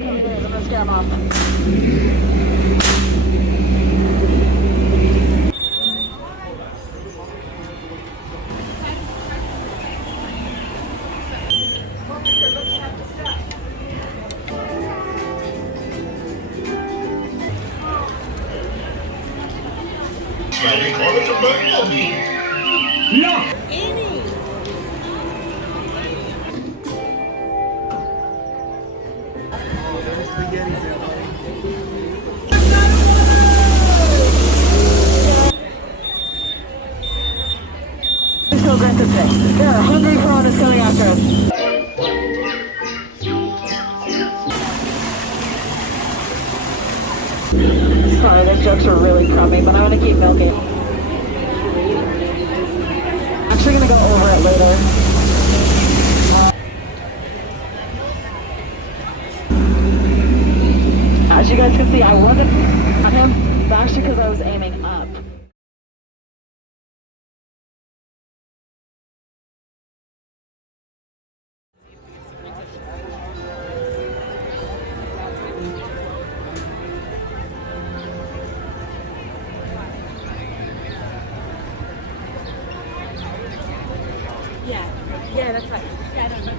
I'm gonna scare him off. Smelling corners of Magnolia. Yeah. Let's go aggressive thing. There, hungry prawn is coming after us. Sorry, those jokes are really crummy, but I'm gonna keep milking. Actually gonna go over it later. As you guys can see, I wasn't on him, but actually because I was aiming up. Yeah, that's right. Yeah, I don't know.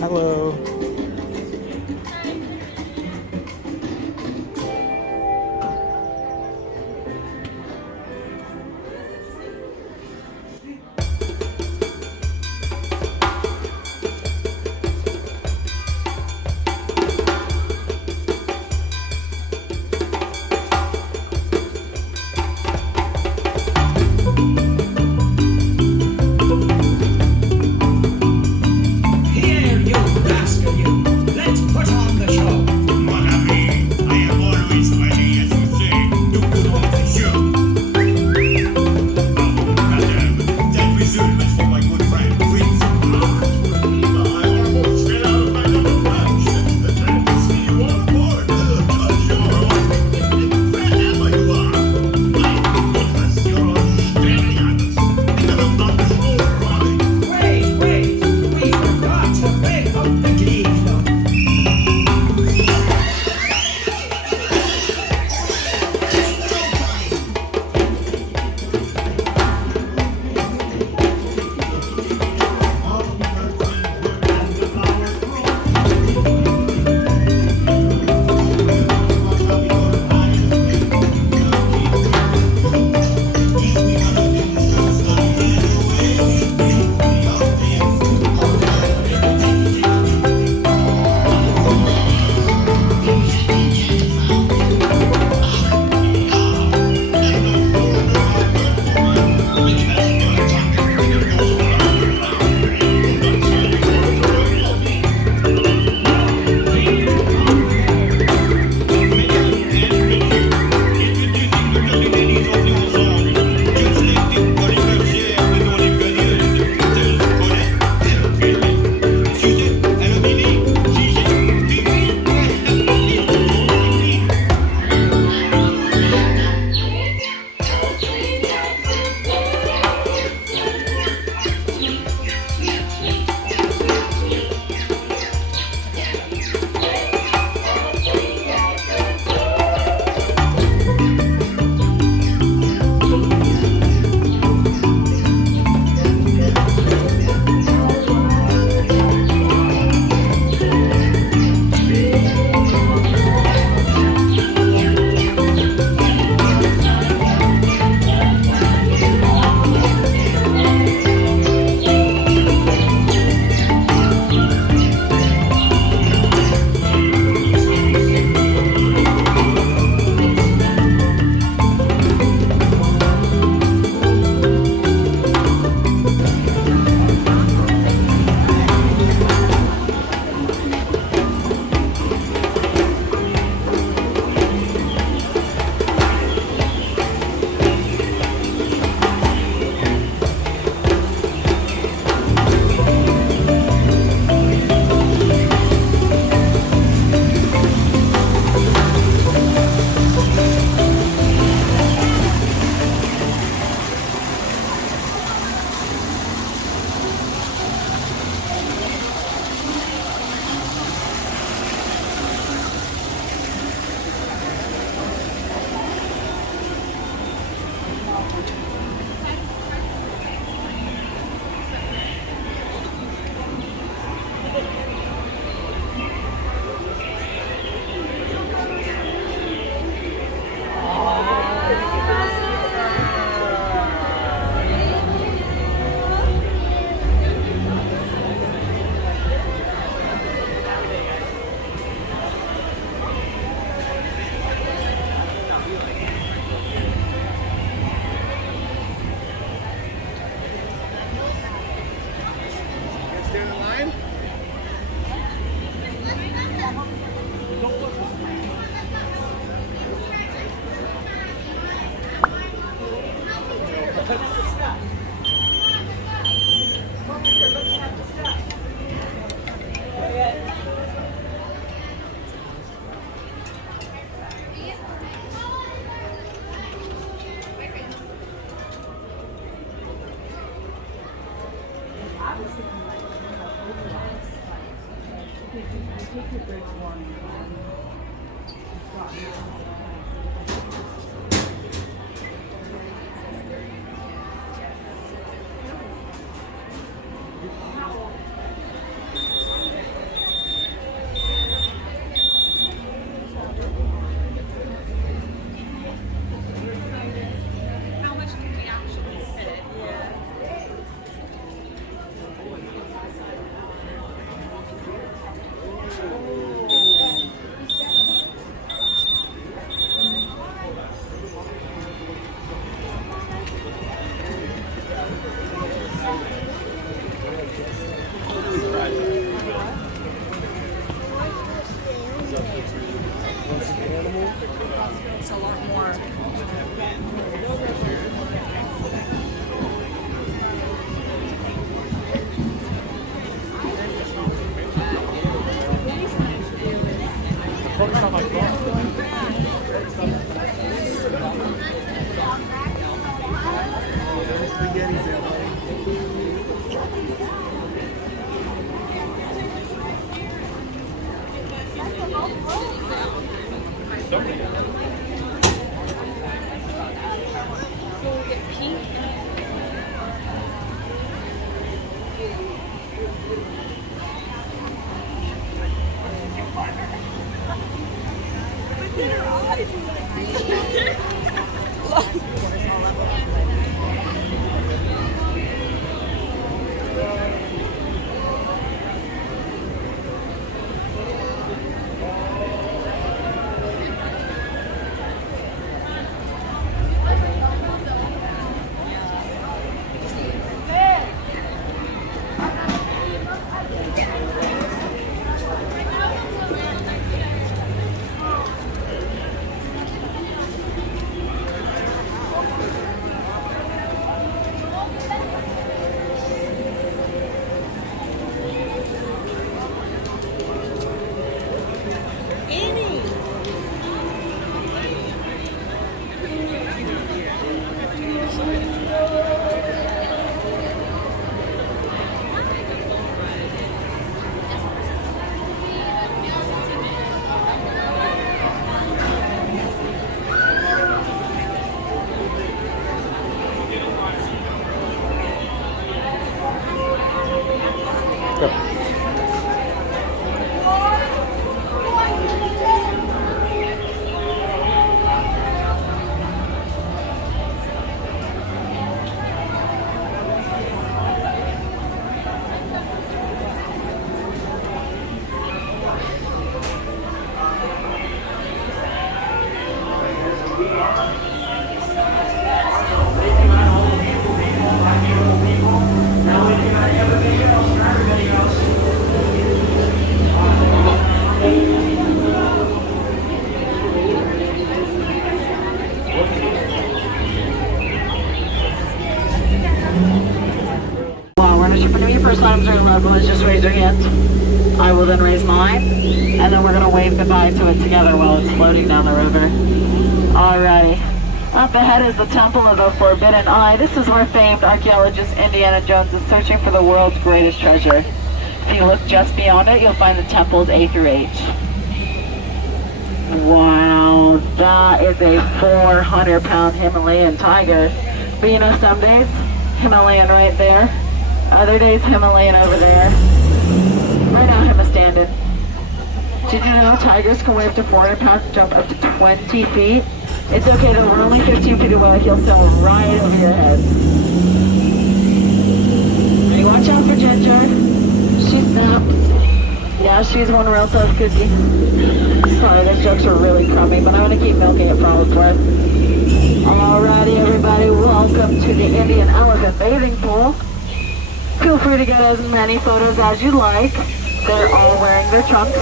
Hello. Here, you rascal, you! How much can we actually fit? It's a lot more. So we'll get pink. first items are loved ones, just raise your hands. I will then raise mine, and then we're going to wave goodbye to it together while it's floating down the river. Alrighty. Up ahead is the Temple of the Forbidden Eye. This is where famed archaeologist Indiana Jones is searching for the world's greatest treasure. If you look just beyond it, you'll find the temples A through H. Wow, that is a 400-pound Himalayan tiger. But you know, some days, Himalayan right there. Other days, Himalayan over there. Right now, Him is standing. Did you know tigers can weigh up to 400 pounds and jump up to 20 feet? It's okay though, we're only 15 feet away. He'll sail right over your head. Hey, watch out for Ginger. She snaps. Yeah, she's one real tough cookie. Sorry, those jokes are really crummy, but I'm going to keep milking it for all it's worth. Alrighty, everybody, welcome to the Indian Elephant Bathing Pool. Feel free to get as many photos as you like. They're all wearing their trunks.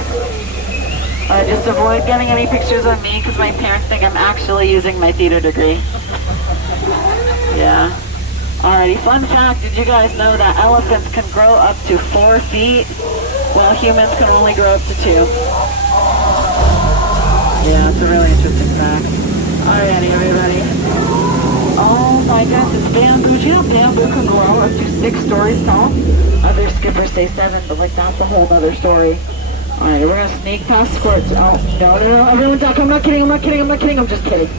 Just avoid getting any pictures of me because my parents think I'm actually using my theater degree. Yeah. Alrighty, fun fact, did you guys know that elephants can grow up to 4 feet while humans can only grow up to 2? Yeah, it's a really interesting fact. Alrighty, everybody. Oh my gosh, it's bamboo. Do you know bamboo can grow up to 6 stories tall? Other skippers say 7, but like that's a whole other story. Alright, we're gonna sneak past squirts. Oh, no, everyone duck. I'm not kidding, I'm just kidding.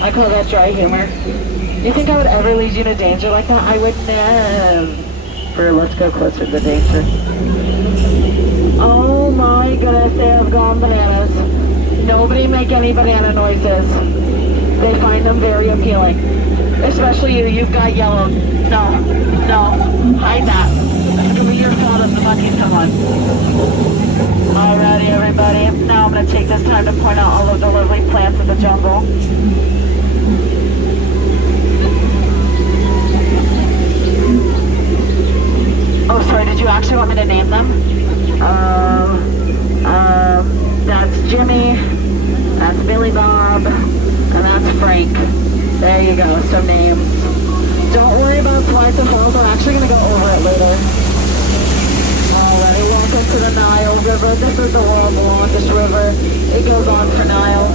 I call that dry humor. Do you think I would ever lead you to danger like that? I would never. Let's go closer to the danger. Oh my goodness, they have gone bananas. Nobody make any banana noises. They find them very appealing. Especially you, you've got yellow. No, hide that. It's gonna be your fault if the monkeys come on. Alrighty, everybody. Now I'm gonna take this time to point out all of the lovely plants of the jungle. Oh, sorry, did you actually want me to name them? That's Jimmy, that's Billy Bob, and that's Frank. There you go, some names. Don't worry about flights and falls, I'm actually going to go over it later. Alrighty, welcome to the Nile River. This is the world's longest river. It goes on for Niles,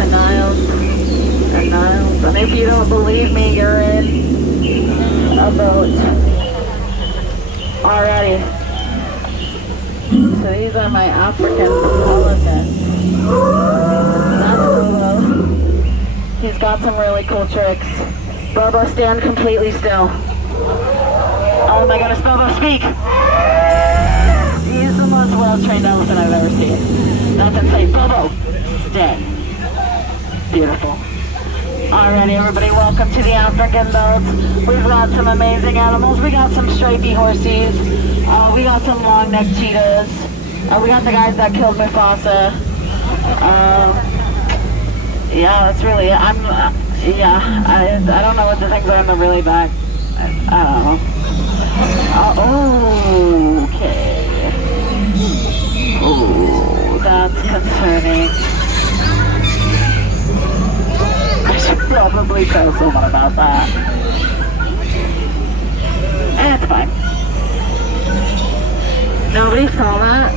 and Niles, and Niles. And if you don't believe me, you're in a boat. Alrighty. So these are my African elephants. That's Bobo. He's got some really cool tricks. Bobo, stand completely still. Oh my goodness, Bobo, speak! He's the most well-trained elephant I've ever seen. Nothing say, Bobo, stay. Beautiful. Alrighty, everybody, welcome to the African belt. We've got some amazing animals. We got some stripey horses. We got some long-necked cheetahs. We got the guys that killed Mufasa. Yeah, that's really it. I don't know what to think, but I'm really bad. I don't know. Okay. Oh, that's concerning. I should probably tell someone about that. It's fine. Nobody saw that.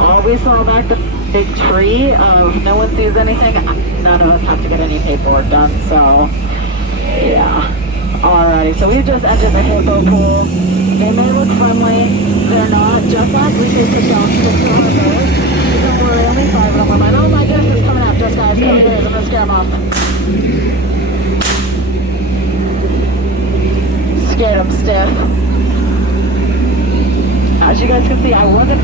All we saw back the big tree. No one sees anything. None of us have to get any paperwork done, so yeah. Alrighty, so we've just entered the hippo pool. They may look friendly. They're not. Just last week they took down 6 on a boat. Because there were only 5 of them. I'm like, oh my goodness, it's coming after us, guys. Come here, I'm gonna scare them off. Scared them stiff. As you guys can see, I wasn't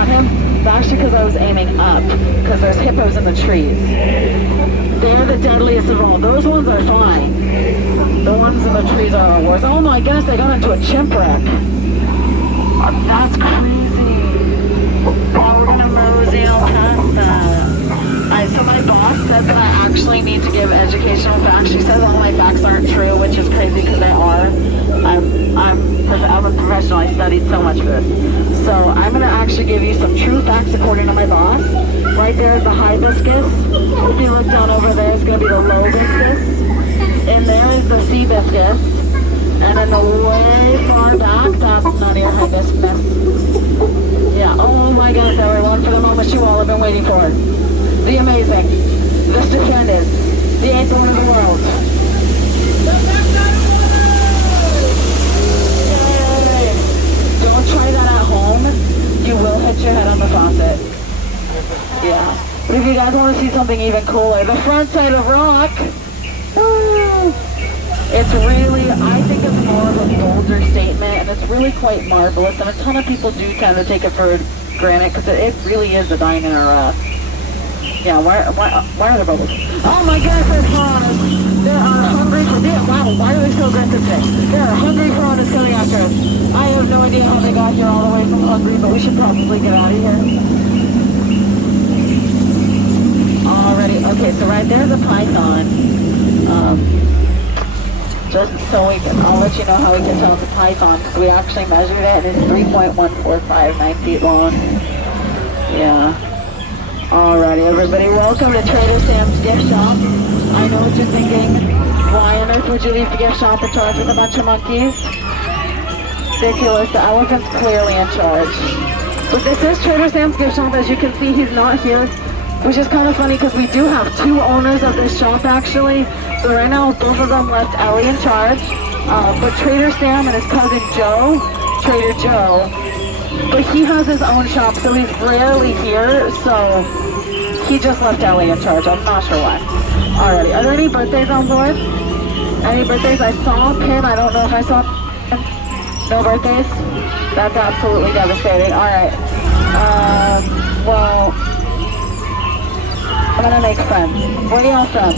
on him. It's actually because I was aiming up, because there's hippos in the trees. They're the deadliest of all. Those ones are fine. The ones in the trees are our worst. Oh my goodness, they got into a chimp wreck. That's crazy. Oh, we're gonna mosey on past that. So my boss said that I actually need to give educational facts. She says all my facts aren't true, which is crazy because they are. I'm a professional. I studied so much for this. So I'm going to actually give you some true facts according to my boss. Right there is the hibiscus. If you look down over there, it's going to be the low hibiscus. And there is the sea hibiscus. And in the way far back, that's none of your hibiscus. Yeah, oh my goodness, everyone, for the moment you all have been waiting for. The amazing, the stupendous, the 8th one in the world. Yay! Don't try that at home. You will hit your head on the faucet. Yeah. But if you guys want to see something even cooler, the front side of rock. It's really, I think it's more of a bolder statement, and it's really quite marvelous, and a ton of people do tend to take it for granted, because it really is a dime in a rough. Yeah, why are there bubbles? Oh my gosh, there's piranhas! There are hungry piranhas. Wow, why are they so aggressive today? There are hungry piranhas coming after us. I have no idea how they got here all the way from Hungary, but we should probably get out of here. Alrighty, okay, so right there's a python. Just so we can, I'll let you know how we can tell it's a python, because we actually measured it, and it's 3.1459 feet long. Yeah. Alrighty, everybody, welcome to Trader Sam's gift shop. I know what you're thinking. Why on earth would you leave the gift shop in charge with a bunch of monkeys? Ridiculous, the elephant's clearly in charge. But this is Trader Sam's gift shop. As you can see, he's not here, which is kind of funny because we do have two owners of this shop actually. So right now, both of them left Ellie in charge. But Trader Sam and his cousin Joe, Trader Joe, but he has his own shop, so he's rarely here, so he just left Ellie in charge. I'm not sure why. Alrighty, are there any birthdays on board? Any birthdays? I saw a pin, I don't know if I saw a pin. No birthdays? That's absolutely devastating. Alright. Well, I'm gonna make friends. Where are y'all from?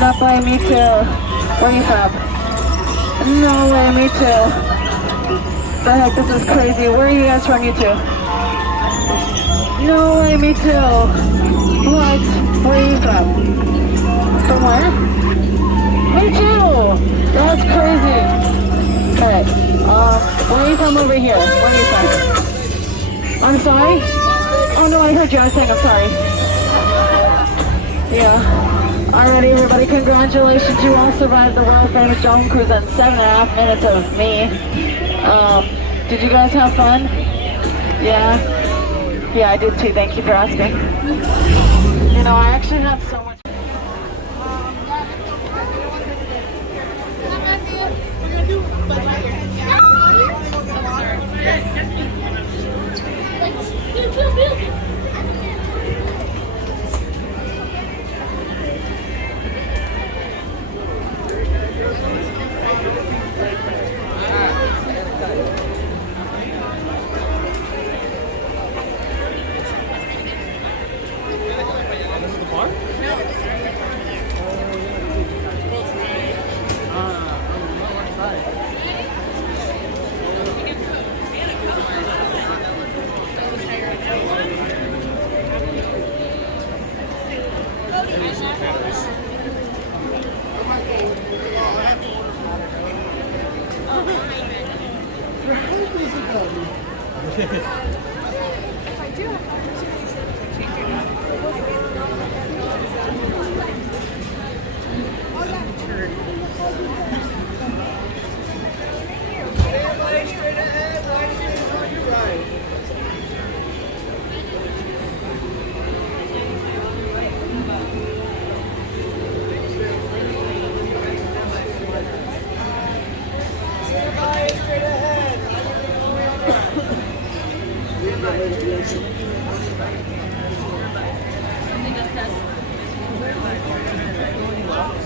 No way, me too. Where are you from? No way, me too. The heck, this is crazy. Where are you guys from, you two? No way, me too. What? Where are you from? From where? Me too! That's crazy. Okay, where are you from over here? Where are you from? I'm sorry? Oh no, I heard you. I was saying I'm sorry. Yeah. Alrighty, everybody, congratulations. You all survived the world famous John Cruise in 7.5 minutes of me. Did you guys have fun? Yeah? Yeah, I did too. Thank you for asking. You know, I actually had so much.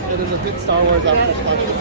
It is a good Star Wars after special.